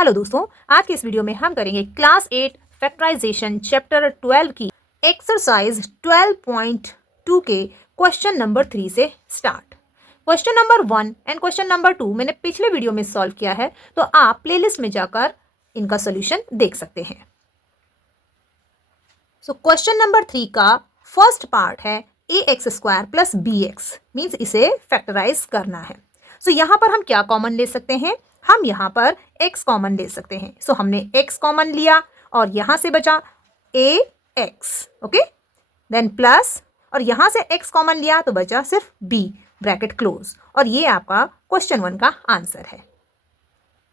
Hello दोस्तों, आज के इस वीडियो में हम करेंगे क्लास 8 फैक्टराइजेशन चैप्टर 12 की एक्सरसाइज 12.2 के क्वेश्चन नंबर 3 से start. Question number 1 and question number 2 मैंने पिछले वीडियो में सॉल्व किया है, तो आप प्लेलिस्ट में जाकर इनका सोल्यूशन देख सकते हैं। सो क्वेश्चन नंबर 3 का फर्स्ट पार्ट है ax² प्लस bx, मीन्स इसे फैक्टराइज करना है। सो यहाँ पर हम क्या कॉमन ले सकते हैं? हम यहाँ पर x कॉमन ले सकते हैं। सो हमने x कॉमन लिया और यहाँ से बचा ax, ओके, देन प्लस, और यहाँ से x कॉमन लिया तो बचा सिर्फ b, ब्रैकेट क्लोज, और ये आपका क्वेश्चन 1 का आंसर है।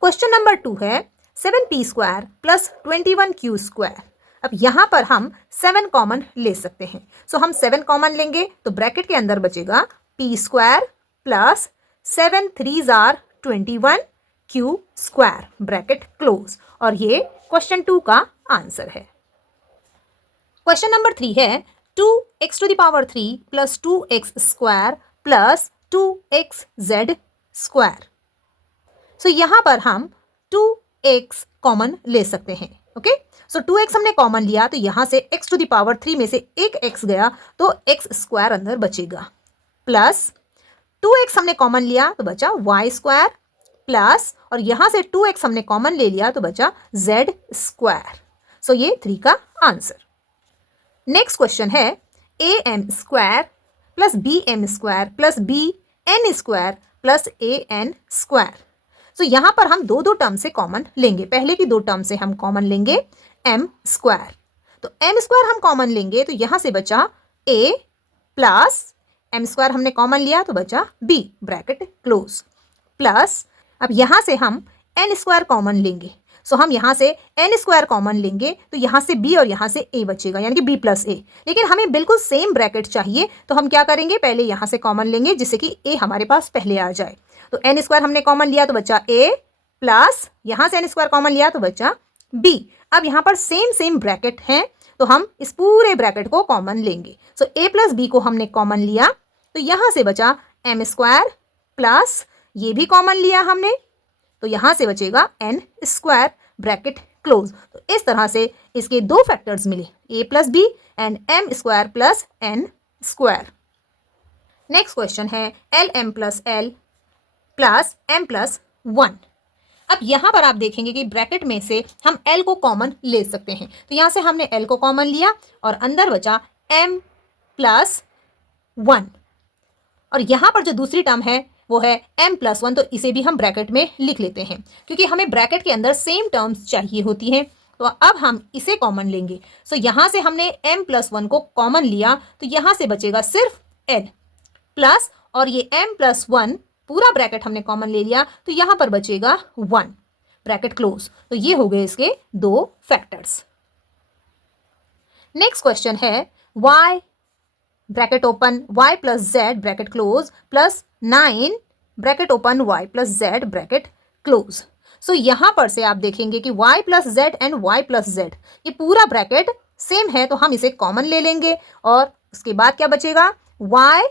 क्वेश्चन नंबर 2 है 7p² प्लस 21q²। अब यहाँ पर हम 7 कॉमन ले सकते हैं। सो हम 7 कॉमन लेंगे तो ब्रैकेट के अंदर बचेगा p² plus 7 3s are 21 q², bracket close, और ये क्वेश्चन 2 का आंसर है। क्वेश्चन नंबर 3 है 2x³ plus 2x² plus 2xz²। सो यहाँ पर हम 2x कॉमन ले सकते हैं, ओके। सो 2x हमने कॉमन लिया तो यहाँ से x³ में से एक x गया तो x² अंदर बचेगा, प्लस 2x हमने कॉमन लिया तो बचा y² प्लस, और यहाँ से 2x हमने कॉमन ले लिया तो बचा z²। सो ये 3 का आंसर। नेक्स्ट क्वेश्चन है am² plus bm² plus bn² plus an²। सो यहाँ पर हम दो टर्म से कॉमन लेंगे। पहले की 2 टर्म से हम कॉमन लेंगे m², तो m² हम कॉमन लेंगे तो यहाँ से बचा a प्लस m² हमने कॉमन लिया तो बचा b, ब्रैकेट क्लोज, प्लस अब यहाँ से हम n² कॉमन लेंगे। सो हम यहाँ से n² कॉमन लेंगे तो यहाँ से b और यहाँ से a बचेगा, यानी कि b प्लस a। लेकिन हमें बिल्कुल सेम ब्रैकेट चाहिए तो हम क्या करेंगे, पहले यहाँ से कॉमन लेंगे जिससे कि a हमारे पास पहले आ जाए। तो n² हमने कॉमन लिया तो बचा a प्लस, यहाँ से n² कॉमन लिया तो बचा b। अब यहाँ पर सेम ब्रैकेट हैं तो हम इस पूरे ब्रैकेट को कॉमन लेंगे। सो a प्लस b को हमने कॉमन लिया तो यहाँ से बचा m² प्लस, ये भी कॉमन लिया हमने तो यहाँ से बचेगा n², ब्रैकेट क्लोज। तो इस तरह से इसके 2 फैक्टर्स मिले, a plus b and m² plus n²। Next question है lm plus l plus m plus 1। अब यहाँ पर आप देखेंगे कि ब्रैकेट में से हम l को कॉमन ले सकते हैं, तो यहाँ से हमने l को कॉमन लिया और अंदर बचा m प्लस 1, और यहाँ पर जो दूसरी टर्म है वो है m प्लस 1, तो इसे भी हम ब्रैकेट में लिख लेते हैं क्योंकि हमें ब्रैकेट के अंदर सेम टर्म्स चाहिए होती हैं। तो अब हम इसे कॉमन लेंगे। सो यहाँ से हमने m प्लस 1 को कॉमन लिया तो यहाँ से बचेगा सिर्फ l प्लस, और ये m प्लस 1 पूरा ब्रैकेट हमने कॉमन ले लिया तो यहाँ पर बचेगा 1, ब्रैकेट क्लोज। तो ये हो गए इसके 2 फैक्टर्स। नेक्स्ट क्वेश्चन है y bracket open y plus z bracket close plus 9 bracket open y plus z bracket close. So यहाँ पर से आप देखेंगे कि y plus z and y plus z ये पूरा ब्रैकेट सेम है तो हम इसे कॉमन ले लेंगे और उसके बाद क्या बचेगा y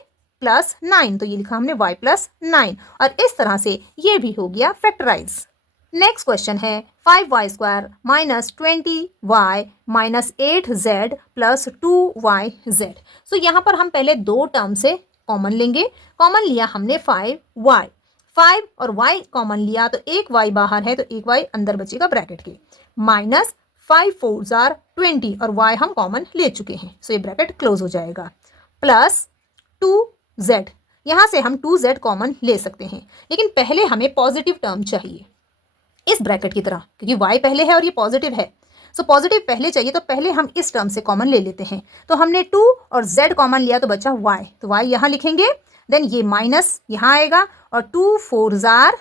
प्लस 9, तो ये लिखा हमने y प्लस 9, और इस तरह से ये भी हो गया फैक्टराइज। नेक्स्ट क्वेश्चन है 5y² minus 20y minus 8z plus 2yz। सो यहाँ पर हम पहले 2 टर्म से कॉमन लेंगे। कॉमन लिया हमने 5y, 5 और y कॉमन लिया तो एक y बाहर है तो एक y अंदर बचेगा ब्रैकेट के, माइनस 5 4s are 20, और y हम कॉमन ले चुके हैं सो ये ब्रैकेट क्लोज हो जाएगा, प्लस 2z, यहाँ से हम 2z कॉमन ले सकते हैं लेकिन पहले हमें पॉजिटिव टर्म चाहिए इस ब्रैकेट की तरह, क्योंकि y पहले है और ये पॉजिटिव है। सो पॉजिटिव पहले चाहिए तो पहले हम इस टर्म से कॉमन ले लेते हैं। तो हमने 2 और z कॉमन लिया तो बचा y, तो y यहाँ लिखेंगे, देन ये माइनस यहाँ आएगा और 2 4s are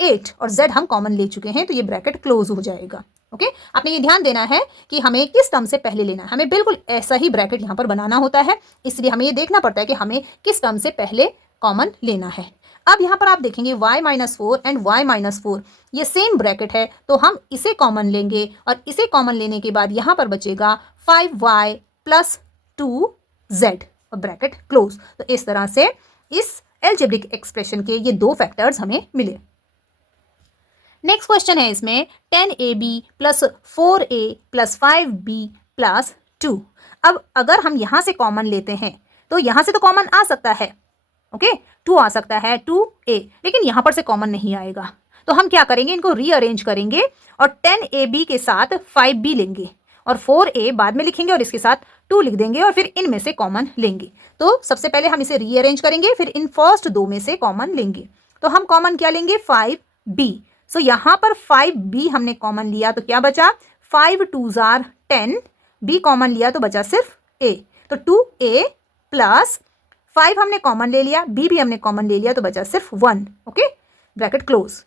8, और z हम कॉमन ले चुके हैं तो ये ब्रैकेट क्लोज हो जाएगा। ओके, आपने ये ध्यान देना है कि हमें किस टर्म से पहले लेना है। हमें बिल्कुल ऐसा ही ब्रैकेट यहाँ पर बनाना होता है, इसलिए हमें ये देखना पड़ता है कि हमें किस टर्म से पहले कॉमन लेना है। अब यहाँ पर आप देखेंगे y minus 4 and y minus 4 ये सेम ब्रैकेट है तो हम इसे कॉमन लेंगे, और इसे कॉमन लेने के बाद यहाँ पर बचेगा 5y प्लस 2z और ब्रैकेट क्लोज। तो इस तरह से इस एल्जेब्रिक एक्सप्रेशन के ये 2 फैक्टर्स हमें मिले। नेक्स्ट क्वेश्चन है इसमें 10ab plus 4a plus 5b plus 2। अब अगर हम यहां से कॉमन लेते हैं तो यहां से तो कॉमन आ सकता है, ओके 2 आ सकता है 2a, लेकिन यहां पर से कॉमन नहीं आएगा। तो हम क्या करेंगे, इनको रीअरेंज करेंगे और 10ab के साथ 5b लेंगे और 4a बाद में लिखेंगे और इसके साथ 2 लिख देंगे और फिर इनमें से कॉमन लेंगे। तो सबसे पहले हम इसे रीअरेंज करेंगे, फिर इन फर्स्ट दो में से कॉमन लेंगे। तो हम कॉमन क्या लेंगे, 5b। सो यहाँ पर 5b हमने कॉमन लिया तो क्या बचा, 5 2s are 10, b कॉमन लिया तो बचा सिर्फ a। तो 2a प्लस 5 हमने कॉमन ले लिया, b भी हमने कॉमन ले लिया तो बचा सिर्फ 1, ओके ब्रैकेट क्लोज।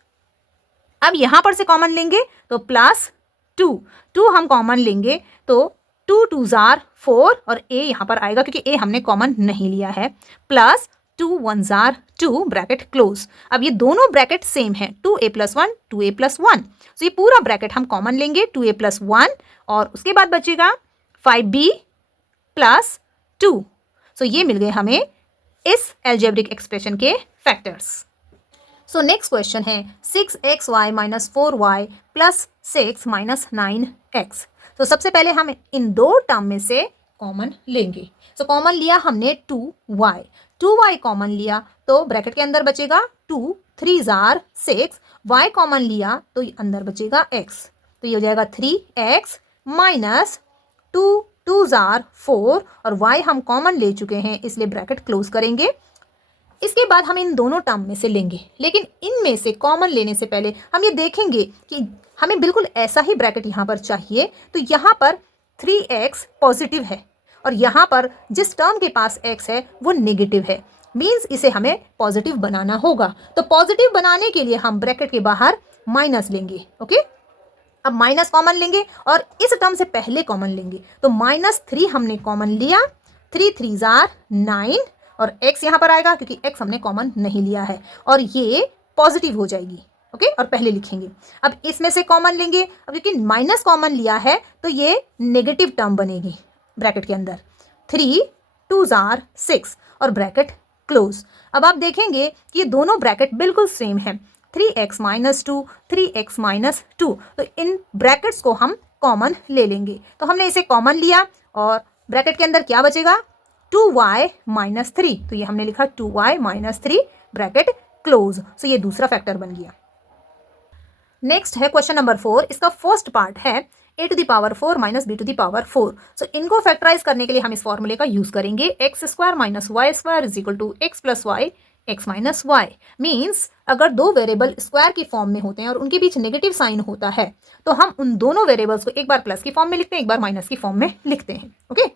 अब यहां पर से कॉमन लेंगे तो प्लस 2 हम कॉमन लेंगे तो 2 2s are 4 और a यहां पर आएगा क्योंकि a हमने कॉमन नहीं लिया है, plus 2 1s are 2 bracket close. अब ये दोनों ब्रैकेट सेम है, 2a प्लस 1 2a प्लस 1। तो ये पूरा ब्रैकेट हम कॉमन लेंगे 2a प्लस 1 और उसके बाद बचेगा 5b प्लस 2। सो ये मिल गए हमें इस एल्जेब्रिक एक्सप्रेशन के फैक्टर्स। सो नेक्स्ट क्वेश्चन है 6xy minus 4y plus 6 minus 9x। तो सबसे पहले हम इन दो टर्म में से कॉमन लेंगे। सो कॉमन लिया हमने 2y कॉमन लिया तो ब्रैकेट के अंदर बचेगा 2 3s are 6, y कॉमन लिया तो अंदर बचेगा x, तो ये हो जाएगा 3x माइनस 2 2s are 4 और y हम कॉमन ले चुके हैं इसलिए ब्रैकेट क्लोज करेंगे। इसके बाद हम इन दोनों टर्म में से लेंगे, लेकिन इनमें से कॉमन लेने से पहले हम ये देखेंगे कि हमें बिल्कुल ऐसा ही ब्रैकेट यहाँ पर चाहिए। तो यहाँ पर 3x पॉजिटिव है और यहाँ पर जिस टर्म के पास x है वो नेगेटिव है, मीन्स इसे हमें पॉजिटिव बनाना होगा। तो पॉजिटिव बनाने के लिए हम ब्रैकेट के बाहर माइनस लेंगे, ओके अब माइनस कॉमन लेंगे और इस टर्म से पहले कॉमन लेंगे। तो -3 हमने कॉमन लिया, 3 3s are 9 और x यहाँ पर आएगा क्योंकि x हमने कॉमन नहीं लिया है और ये पॉजिटिव हो जाएगी, ओके और पहले लिखेंगे। अब इसमें से कॉमन लेंगे, अब क्योंकि माइनस कॉमन लिया है तो ये नेगेटिव टर्म बनेगी ब्रैकेट के अंदर, 3 2s are 6 और ब्रैकेट क्लोज। अब आप देखेंगे कि ये दोनों ब्रैकेट बिल्कुल सेम है, 3x माइनस 2 3x माइनस 2। तो इन ब्रैकेट्स को हम कॉमन ले लेंगे। तो हमने इसे कॉमन लिया और ब्रैकेट के अंदर क्या बचेगा, 2y माइनस 3, तो ये हमने लिखा 2y माइनस 3 ब्रैकेट क्लोज। सो ये दूसरा फैक्टर बन गया। नेक्स्ट है क्वेश्चन नंबर 4, इसका फर्स्ट पार्ट है a to the power 4 minus b to the power 4। So इनको फैक्टराइज करने के लिए हम इस फॉर्मूले का यूज करेंगे, x square minus Y square is equal to X plus Y X minus Y. Means अगर दो वेरिएबल स्क्वायर की फॉर्म में होते हैं और उनके बीच नेगेटिव साइन होता है तो हम उन दोनों वेरिएबल्स को एक बार प्लस की फॉर्म में लिखते हैं, एक बार माइनस की फॉर्म में लिखते हैं, ओके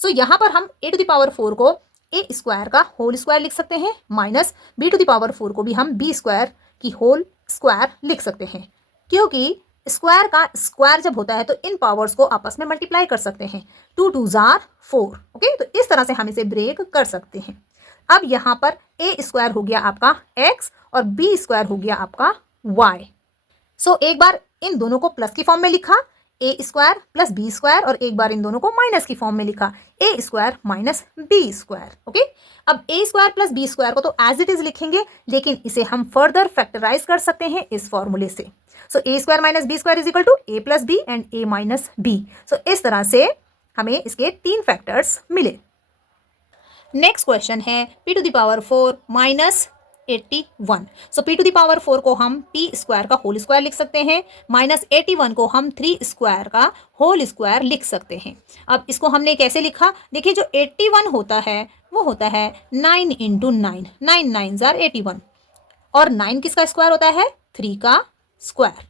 सो यहाँ पर हम a टू द पावर 4 को a स्क्वायर का होल स्क्वायर लिख सकते हैं, minus b to the power 4 को भी हम b स्क्वायर की होल स्क्वायर लिख सकते हैं, क्योंकि स्क्वायर का स्क्वायर जब होता है तो इन पावर्स को आपस में मल्टीप्लाई कर सकते हैं, 2 2s are 4, ओके तो इस तरह से हम इसे ब्रेक कर सकते हैं। अब यहाँ पर a स्क्वायर हो गया आपका x और b स्क्वायर हो गया आपका y। सो एक बार इन दोनों को प्लस की फॉर्म में लिखा a square plus b square और एक बार इन दोनों को माइनस की फॉर्म में लिखा a square minus b square, okay अब a square plus b square को तो एज इट इज लिखेंगे, लेकिन इसे हम फर्दर फैक्टराइज कर सकते हैं इस फॉर्मूले से। So a square minus b square is equal to a plus b and a minus b। So इस तरह से हमें इसके 3 फैक्टर्स मिले। नेक्स्ट क्वेश्चन है p to the power 4 minus 81। So p to the power 4 को हम p स्क्वायर का होल स्क्वायर लिख सकते हैं, माइनस 81 को हम 3 स्क्वायर का होल स्क्वायर लिख सकते हैं। अब इसको हमने कैसे लिखा, देखिए जो 81 होता है वो होता है 9 इंटू 9, 9 9s are 81 और 9 किसका स्क्वायर होता है, 3 का स्क्वायर।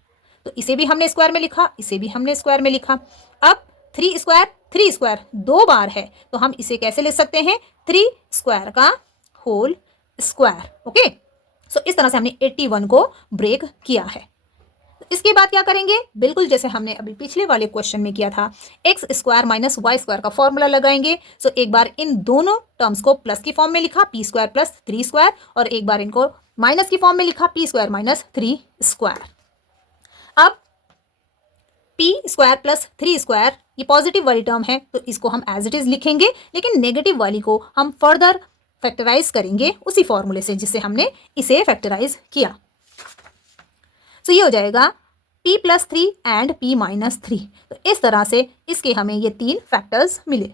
तो इसे भी हमने स्क्वायर में लिखा, इसे भी हमने स्क्वायर में लिखा। अब 3 स्क्वायर 2 बार है तो हम इसे कैसे लिख सकते हैं, 3 स्क्वायर का होल स्क्वायर, ओके सो इस तरह से हमने 81 को ब्रेक किया है। तो इसके बाद क्या करेंगे, बिल्कुल जैसे हमने अभी पिछले वाले क्वेश्चन में किया था, X square minus Y square का फॉर्मूला लगाएंगे। सो एक बार इन दोनों टर्म्स को प्लस की फॉर्म में लिखा, पी स्क्वायर प्लस 3 स्क्वायर और एक बार इनको माइनस की फॉर्म में लिखा, पी स्क्वायर माइनस 3 स्क्वायर। अब पी स्क्वायर प्लस 3 स्क्वायर ये पॉजिटिव वाली टर्म है तो इसको हम एज इट इज लिखेंगे, लेकिन नेगेटिव वाली को हम फर्दर फैक्टराइज करेंगे उसी फॉर्मूले से जिससे हमने इसे फैक्टराइज किया। सो ये हो जाएगा p+3 एंड p-3। तो इस तरह से इसके हमें ये 3 फैक्टर्स मिले।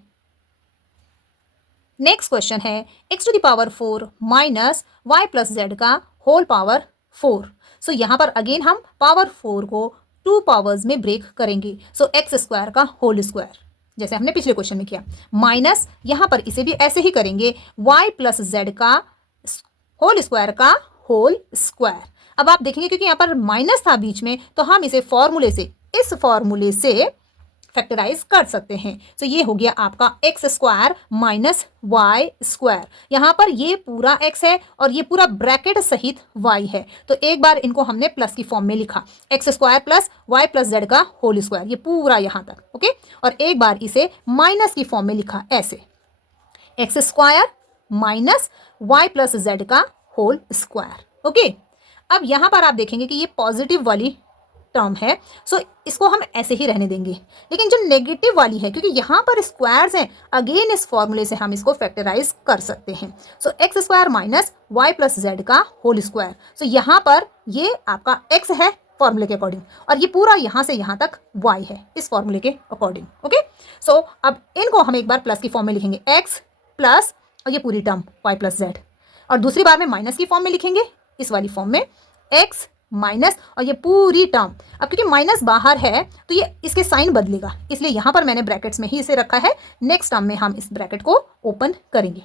नेक्स्ट क्वेश्चन है x⁴ minus y plus z का होल पावर 4। सो यहाँ पर अगेन हम पावर 4 को 2 पावर्स में ब्रेक करेंगे। सो x² का होल स्क्वायर, जैसे हमने पिछले क्वेश्चन में किया, माइनस यहाँ पर इसे भी ऐसे ही करेंगे, y प्लस z का होल स्क्वायर का होल स्क्वायर। अब आप देखेंगे क्योंकि यहाँ पर माइनस था बीच में, तो हम इसे फॉर्मूले से, इस फॉर्मूले से फैक्टराइज कर सकते हैं। तो ये हो गया आपका x² माइनस y²। यहाँ पर ये पूरा x है और ये पूरा ब्रैकेट सहित y है, तो एक बार इनको हमने प्लस की फॉर्म में लिखा, x² plus y plus z का होल स्क्वायर, ये पूरा यहाँ तक, ओके। और एक बार इसे माइनस की फॉर्म में लिखा ऐसे, x² minus y plus z का होल स्क्वायर, ओके। अब यहाँ पर आप देखेंगे कि ये पॉजिटिव वाली टर्म है, सो इसको हम ऐसे ही रहने देंगे। लेकिन जो नेगेटिव वाली है, क्योंकि यहाँ पर स्क्वायर्स हैं, अगेन इस फॉर्मूले से हम इसको फैक्टराइज कर सकते हैं। सो x² minus y plus z का होल स्क्वायर। सो यहाँ पर ये आपका x है फॉर्मूले के अकॉर्डिंग, और ये पूरा यहाँ से यहाँ तक y है इस फॉर्मूले के अकॉर्डिंग, ओके। सो अब इनको हम एक बार प्लस की फॉर्म में लिखेंगे, x प्लस और ये पूरी टर्म y प्लस z, और दूसरी बार में माइनस की फॉर्म में लिखेंगे, इस वाली फॉर्म में x माइनस और ये पूरी टर्म। अब क्योंकि माइनस बाहर है तो ये इसके साइन बदलेगा, इसलिए यहाँ पर मैंने ब्रैकेट्स में ही इसे रखा है। नेक्स्ट टर्म में हम इस ब्रैकेट को ओपन करेंगे।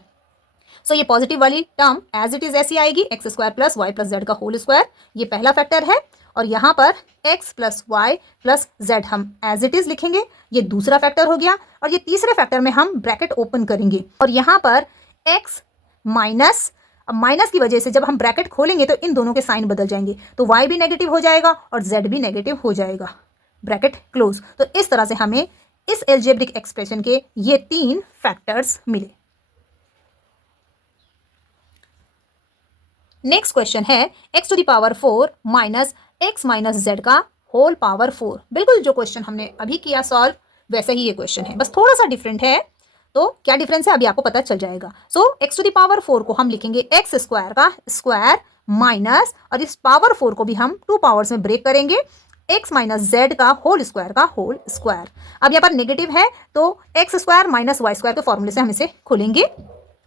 सो ये पॉजिटिव वाली टर्म एज इट इज ऐसी आएगी, x² plus y plus z का होल स्क्वायर, ये पहला फैक्टर है। और यहाँ पर x plus y plus z हम एज इट इज लिखेंगे, ये दूसरा फैक्टर हो गया। और ये तीसरे फैक्टर में हम ब्रैकेट ओपन करेंगे, और यहाँ पर x माइनस, अब माइनस की वजह से जब हम ब्रैकेट खोलेंगे तो इन दोनों के साइन बदल जाएंगे, तो y भी नेगेटिव हो जाएगा और z भी नेगेटिव हो जाएगा, ब्रैकेट क्लोज। तो इस तरह से हमें इस एल्जेब्रिक एक्सप्रेशन के ये 3 फैक्टर्स मिले। नेक्स्ट क्वेश्चन है x⁴ minus x minus z का होल पावर 4। बिल्कुल जो क्वेश्चन हमने अभी किया सॉल्व, वैसे ही ये क्वेश्चन है, बस थोड़ा सा डिफरेंट है। तो क्या डिफरेंस है अभी आपको पता चल जाएगा। सो x⁴ को हम लिखेंगे x² का स्क्वायर माइनस, और इस पावर 4 को भी हम 2 पावर्स में ब्रेक करेंगे, x माइनस z का होल स्क्वायर का होल स्क्वायर। अब यहाँ पर नेगेटिव है तो x² माइनस y² के फॉर्मूले से हम इसे खोलेंगे।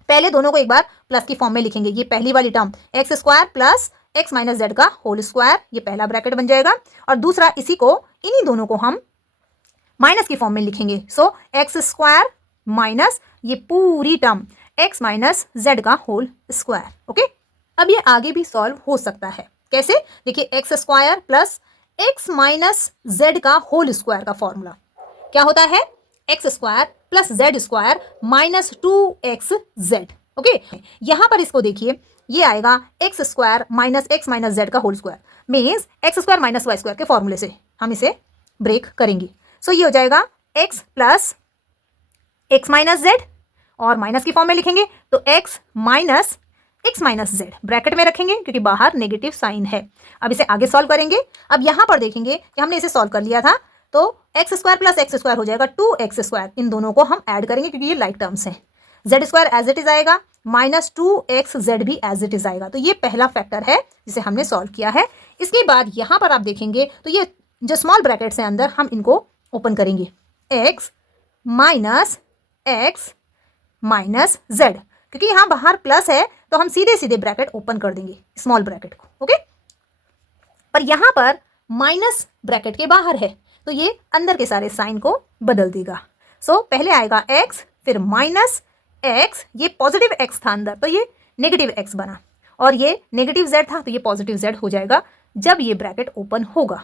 पहले दोनों को एक बार प्लस की फॉर्म में लिखेंगे, ये पहली वाली term x² plus x minus z का होल स्क्वायर, ये पहला ब्रैकेट बन जाएगा। और दूसरा इसी को, इन्हीं दोनों को हम माइनस की फॉर्म में लिखेंगे। सो x² माइनस ये पूरी टर्म x माइनस z का होल स्क्वायर, ओके। अब ये आगे भी सॉल्व हो सकता है, कैसे? देखिए x² plus x minus z का होल स्क्वायर का फॉर्मूला क्या होता है? x² plus z² minus 2xz, okay. यहाँ पर इसको देखिए, ये आएगा x² minus x minus z का whole square, means x² minus y² के फॉर्मूले से हम इसे ब्रेक करेंगे। सो ये हो जाएगा x plus x minus z, और माइनस की फॉर्म में लिखेंगे तो x minus x minus z bracket में रखेंगे क्योंकि बाहर नेगेटिव साइन है। अब इसे आगे सॉल्व करेंगे। अब यहाँ पर देखेंगे कि हमने इसे सॉल्व कर लिया था, तो x² प्लस x² हो जाएगा 2x²। इन दोनों को हम ऐड करेंगे क्योंकि ये लाइक टर्म्स हैं। z² एज इट इज आएगा, माइनस 2xz भी एज इट इज आएगा। तो ये पहला फैक्टर है जिसे हमने सॉल्व किया है। इसके बाद यहाँ पर आप देखेंगे तो ये जो स्मॉल ब्रैकेट्स हैं अंदर, हम इनको ओपन करेंगे, x minus x minus z, क्योंकि यहाँ बाहर प्लस है तो हम सीधे सीधे ब्रैकेट ओपन कर देंगे स्मॉल ब्रैकेट को, ओके। पर यहाँ पर माइनस ब्रैकेट के बाहर है तो ये अंदर के सारे साइन को बदल देगा। सो पहले आएगा x, फिर माइनस x, ये पॉजिटिव x था अंदर तो ये नेगेटिव x बना, और ये नेगेटिव z था तो ये पॉजिटिव z हो जाएगा जब ये ब्रैकेट ओपन होगा।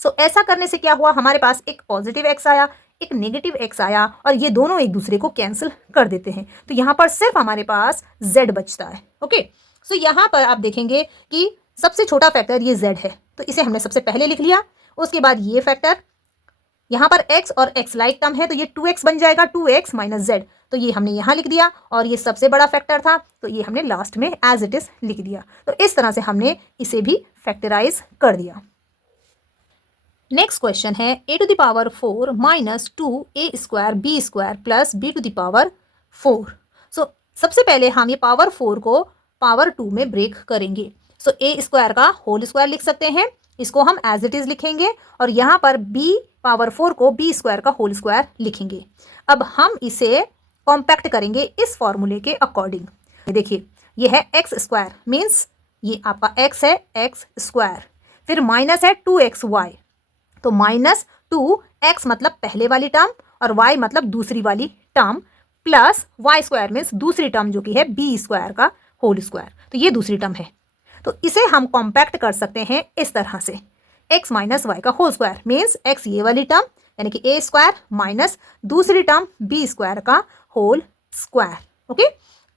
सो ऐसा करने से क्या हुआ, हमारे पास एक पॉजिटिव x आया, एक नेगेटिव x आया, और ये दोनों एक दूसरे को कैंसिल कर देते हैं। तो यहाँ पर सिर्फ हमारे पास z बचता है, ओके। सो यहाँ पर आप देखेंगे कि सबसे छोटा फैक्टर ये z है, तो इसे हमने सबसे पहले लिख लिया। उसके बाद ये फैक्टर, यहाँ पर x और x लाइक टर्म है तो ये 2x बन जाएगा, 2x माइनस z, तो ये हमने यहाँ लिख दिया। और ये सबसे बड़ा फैक्टर था तो ये हमने लास्ट में एज इट इज लिख दिया। तो इस तरह से हमने इसे भी फैक्टराइज कर दिया। नेक्स्ट क्वेश्चन है a⁴ minus 2a² b² plus b⁴। सो सबसे पहले हम ये पावर 4 को पावर 2 में ब्रेक करेंगे। सो a² का होल स्क्वायर लिख सकते हैं, इसको हम एज इट इज लिखेंगे और यहाँ पर b पावर 4 को b स्क्वायर का होल स्क्वायर लिखेंगे। अब हम इसे कॉम्पैक्ट करेंगे इस फॉर्मूले के अकॉर्डिंग। देखिए ये है एक्स स्क्वायर, मीन्स ये आपका x है एक्स स्क्वायर, फिर माइनस है 2xy, तो -2x मतलब पहले वाली टर्म और y मतलब दूसरी वाली term, plus y square means दूसरी टर्म जो कि है b स्क्वायर का होल स्क्वायर, तो ये दूसरी टर्म है। तो इसे हम कॉम्पैक्ट कर सकते हैं इस तरह से, x माइनस वाई का होल स्क्वायर मीन्स x ये वाली टर्म यानी कि a स्क्वायर माइनस दूसरी टर्म b स्क्वायर का होल स्क्वायर। ओके,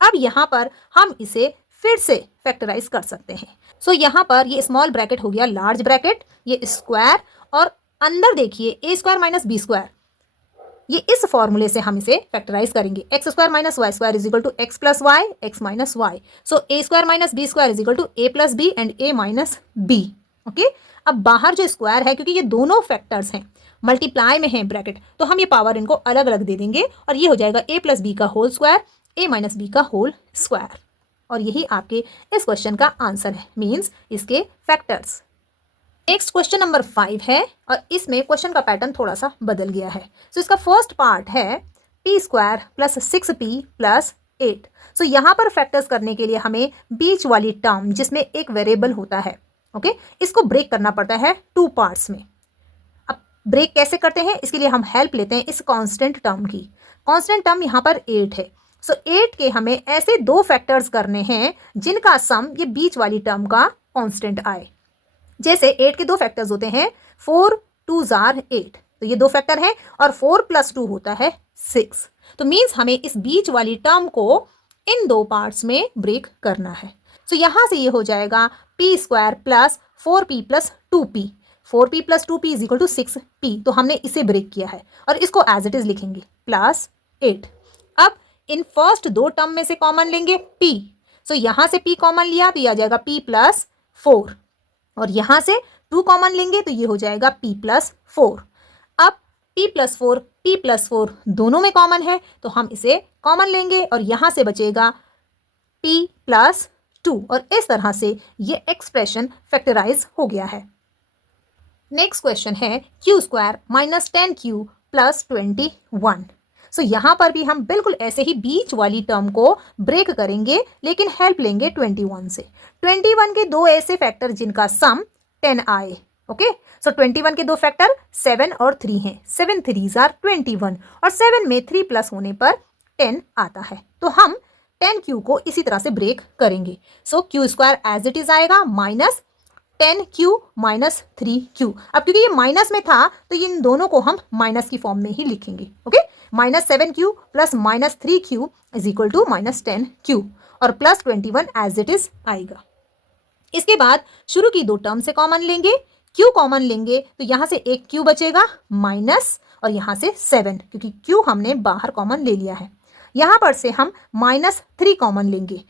अब यहाँ पर हम इसे फिर से फैक्टराइज कर सकते हैं। सो यहाँ पर ये स्मॉल ब्रैकेट हो गया लार्ज ब्रैकेट, ये स्क्वायर, और अंदर देखिए a square minus B square, ये इस फॉर्मूले से हम इसे फैक्टराइज करेंगे। X square minus Y square is equal to X plus Y, X minus Y. So A square minus B square is equal to A plus B and A minus B. Okay, अब बाहर जो square है, क्योंकि ये दोनों factors हैं, multiply में है ब्रैकेट, तो हम ये पावर इनको अलग अलग दे देंगे और ये हो जाएगा ए प्लस बी का होल स्क्वायर, ए माइनस बी का होल स्क्वायर। और यही आपके इस क्वेश्चन का आंसर है, मीन्स इसके फैक्टर्स। नेक्स्ट क्वेश्चन नंबर 5 है और इसमें क्वेश्चन का पैटर्न थोड़ा सा बदल गया है। सो इसका फर्स्ट पार्ट है P square plus 6p plus 8। सो यहाँ पर फैक्टर्स करने के लिए हमें बीच वाली टर्म जिसमें एक वेरिएबल होता है, ओके, इसको ब्रेक करना पड़ता है 2 पार्ट्स में। अब ब्रेक कैसे करते हैं, इसके लिए हम हेल्प लेते हैं इस कांस्टेंट टर्म की। कांस्टेंट टर्म यहाँ पर 8 है। सो 8 के हमें ऐसे 2 फैक्टर्स करने हैं जिनका सम ये बीच वाली टर्म का कांस्टेंट आए। जैसे 8 के 2 फैक्टर्स होते हैं, 4 2 जार 8, तो ये 2 फैक्टर हैं, और 4 प्लस 2 होता है 6। तो मीन्स हमें इस बीच वाली टर्म को इन 2 पार्ट्स में ब्रेक करना है। सो यहाँ से ये हो जाएगा p square plus 4p plus 2p, 4p plus 2p is equal to 6p। तो हमने इसे ब्रेक किया है और इसको एज इट इज लिखेंगे प्लस 8। अब इन फर्स्ट 2 टर्म में से कॉमन लेंगे p। सो यहाँ से p कॉमन लिया तो ये आ जाएगा p प्लस 4, और यहाँ से 2 कॉमन लेंगे तो ये हो जाएगा p प्लस 4। अब p प्लस 4 दोनों में कॉमन है तो हम इसे कॉमन लेंगे और यहाँ से बचेगा p प्लस 2, और इस तरह से ये एक्सप्रेशन फैक्टराइज हो गया है। नेक्स्ट क्वेश्चन है q square minus 10q plus 21। सो यहाँ पर भी हम बिल्कुल ऐसे ही बीच वाली टर्म को ब्रेक करेंगे, लेकिन हेल्प लेंगे 21 से। 21 के 2 ऐसे फैक्टर जिनका सम 10 आए। ओके, सो 21 के 2 फैक्टर 7 और 3 हैं। 7 3 जार 21 और 7 में 3 प्लस होने पर 10 आता है। तो हम 10q को इसी तरह से ब्रेक करेंगे। So q square as it is आएगा माइनस 10q माइनस 3q। अब क्योंकि ये माइनस में था तो इन दोनों को हम माइनस की फॉर्म में ही लिखेंगे। Okay, minus 7q plus minus 3q is equal to minus 10q, और प्लस 21 एज इट इज आएगा। इसके बाद शुरू की 2 टर्म से कॉमन लेंगे, q कॉमन लेंगे तो यहाँ से एक q बचेगा माइनस, और यहाँ से 7, क्योंकि q हमने बाहर कॉमन ले लिया है। यहाँ पर से हम माइनस 3 कॉमन लेंगे।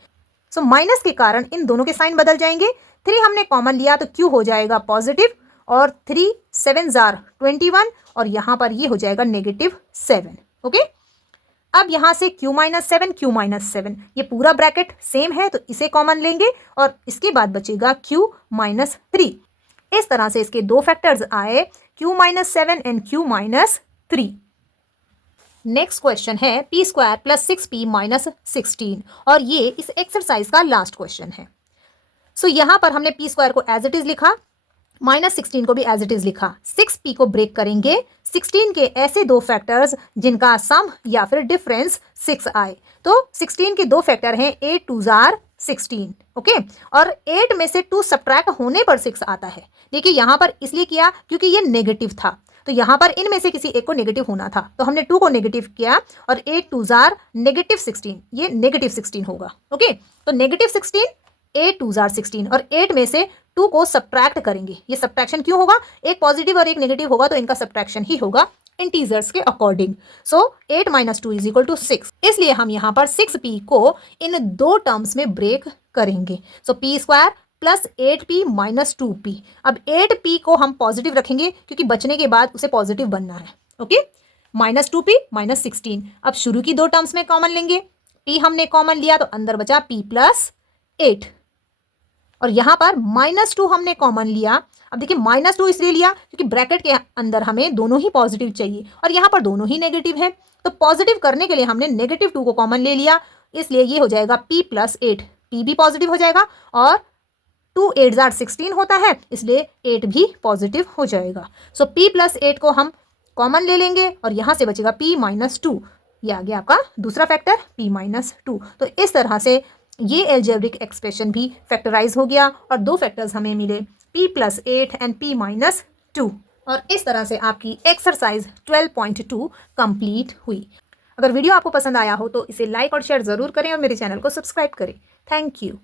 सो माइनस के कारण इन दोनों के साइन बदल जाएंगे। 3 हमने कॉमन लिया तो q हो जाएगा पॉजिटिव, और 3 7 जार 21, और यहाँ पर ये हो जाएगा नेगेटिव 7। ओके, अब यहाँ से q माइनस 7 ये पूरा ब्रैकेट सेम है तो इसे कॉमन लेंगे, और इसके बाद बचेगा q माइनस 3। इस तरह से इसके 2 फैक्टर्स आए, q minus 7 and q minus 3। Next question है p square plus 6p minus 16, और ये इस एक्सरसाइज का लास्ट क्वेश्चन है। सो यहाँ पर हमने p स्क्वायर को एज इट इज लिखा, माइनस 16 को भी एज इट इज लिखा। 6p को ब्रेक करेंगे 16 के ऐसे 2 फैक्टर्स जिनका सम या फिर डिफरेंस 6 आए। तो 16 के 2 फैक्टर हैं 8 2 जार 16। ओके, और 8 में से 2 सब्ट्रैक्ट होने पर 6 आता है। देखिए यहाँ पर इसलिए किया क्योंकि ये नेगेटिव था, तो यहाँ पर इनमें से किसी एक को नेगेटिव होना था, तो हमने 2 को नेगेटिव किया, और 8 2 जार नेगेटिव 16, ये नेगेटिव 16 होगा। ओके, तो नेगेटिव 16 8 2 जार 16, और 8 में से 2 को सब्ट्रैक्ट करेंगे। ये सब्ट्रैक्शन क्यों होगा, एक पॉजिटिव और एक नेगेटिव होगा तो इनका सब्ट्रैक्शन ही होगा इंटीजर्स के according. So 8 minus 2 is equal to 6, इसलिए हम यहाँ पर 6p को इन 2 टर्म्स में ब्रेक करेंगे। सो p square plus 8p minus 2p। अब 8p को हम पॉजिटिव रखेंगे क्योंकि बचने के बाद उसे पॉजिटिव बनना है। Okay, minus 2p minus 16। अब शुरू की 2 टर्म्स में कॉमन लेंगे, p हमने कॉमन लिया तो अंदर बचा p प्लस 8, और यहाँ पर -2 हमने कॉमन लिया। अब देखिए -2 इसलिए लिया क्योंकि ब्रैकेट के अंदर हमें दोनों ही पॉजिटिव चाहिए और यहाँ पर दोनों ही नेगेटिव है, तो पॉजिटिव करने के लिए हमने -2 को कॉमन ले लिया, इसलिए ये हो जाएगा p + 8। p भी पॉजिटिव हो जाएगा और 2 8 जार 16 होता है, इसलिए 8 भी पॉजिटिव हो जाएगा। सो p + 8 को हम कॉमन ले लेंगे और यहाँ से बचेगा p - 2। ये आ गया आपका दूसरा फैक्टर p - 2। तो इस तरह से ये एल्जेब्रिक एक्सप्रेशन भी फैक्टराइज हो गया और दो फैक्टर्स हमें मिले p + 8 एंड p - 2। और इस तरह से आपकी एक्सरसाइज 12.2 कंप्लीट हुई। अगर वीडियो आपको पसंद आया हो तो इसे लाइक और शेयर ज़रूर करें और मेरे चैनल को सब्सक्राइब करें। Thank you.